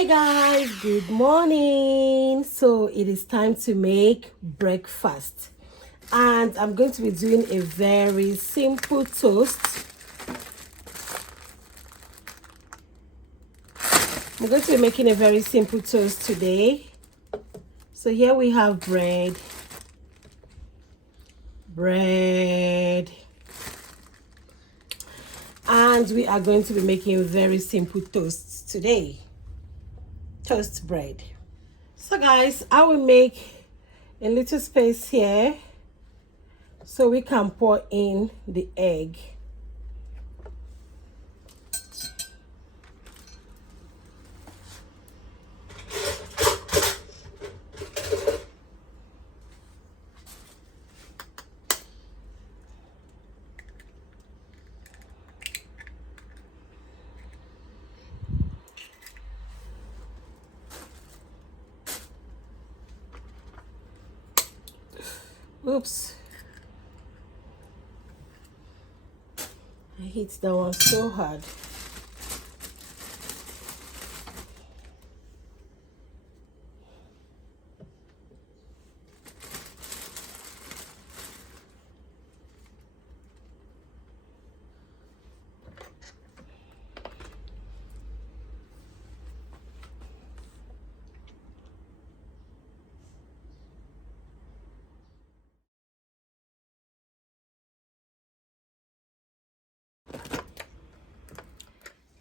Hey guys, good morning. So it is time to make breakfast, and I'm going to be doing a very simple toast. I'm going to be making a very simple toast today. So here we have bread, and we are going to be making very simple toasts today. Toast bread. So guys, I will make a little space here so we can pour in the egg. Oops. I hit that one so hard.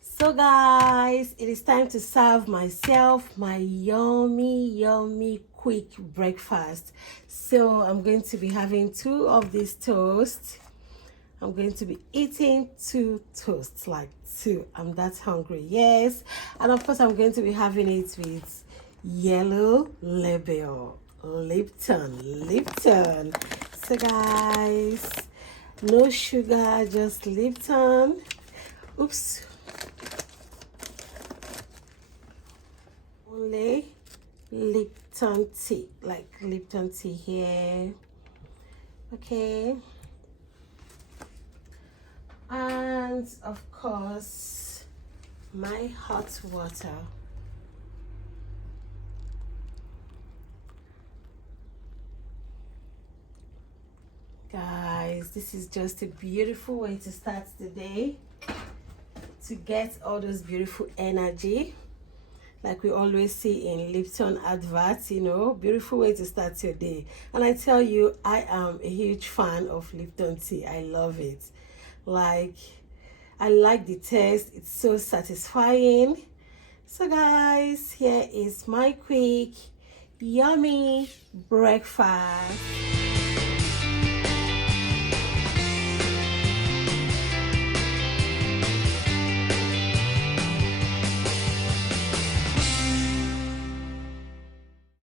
So guys, it is time to serve myself my yummy quick breakfast. So I'm going to be having 2 of these toasts. I'm going to be eating 2 toasts, like 2. I'm that hungry, yes. And of course I'm going to be having it with Yellow Label Lipton. So guys, no sugar, just Lipton. Oops. Only Lipton tea, like Lipton tea here. Okay. And of course, my hot water. Guys, this is just a beautiful way to start the day, to get all those beautiful energy like we always see in Lipton adverts, beautiful way to start your day. And I tell you, I am a huge fan of Lipton tea. I love it. Like, I like the taste. It's so satisfying. So guys, here is my quick, yummy breakfast.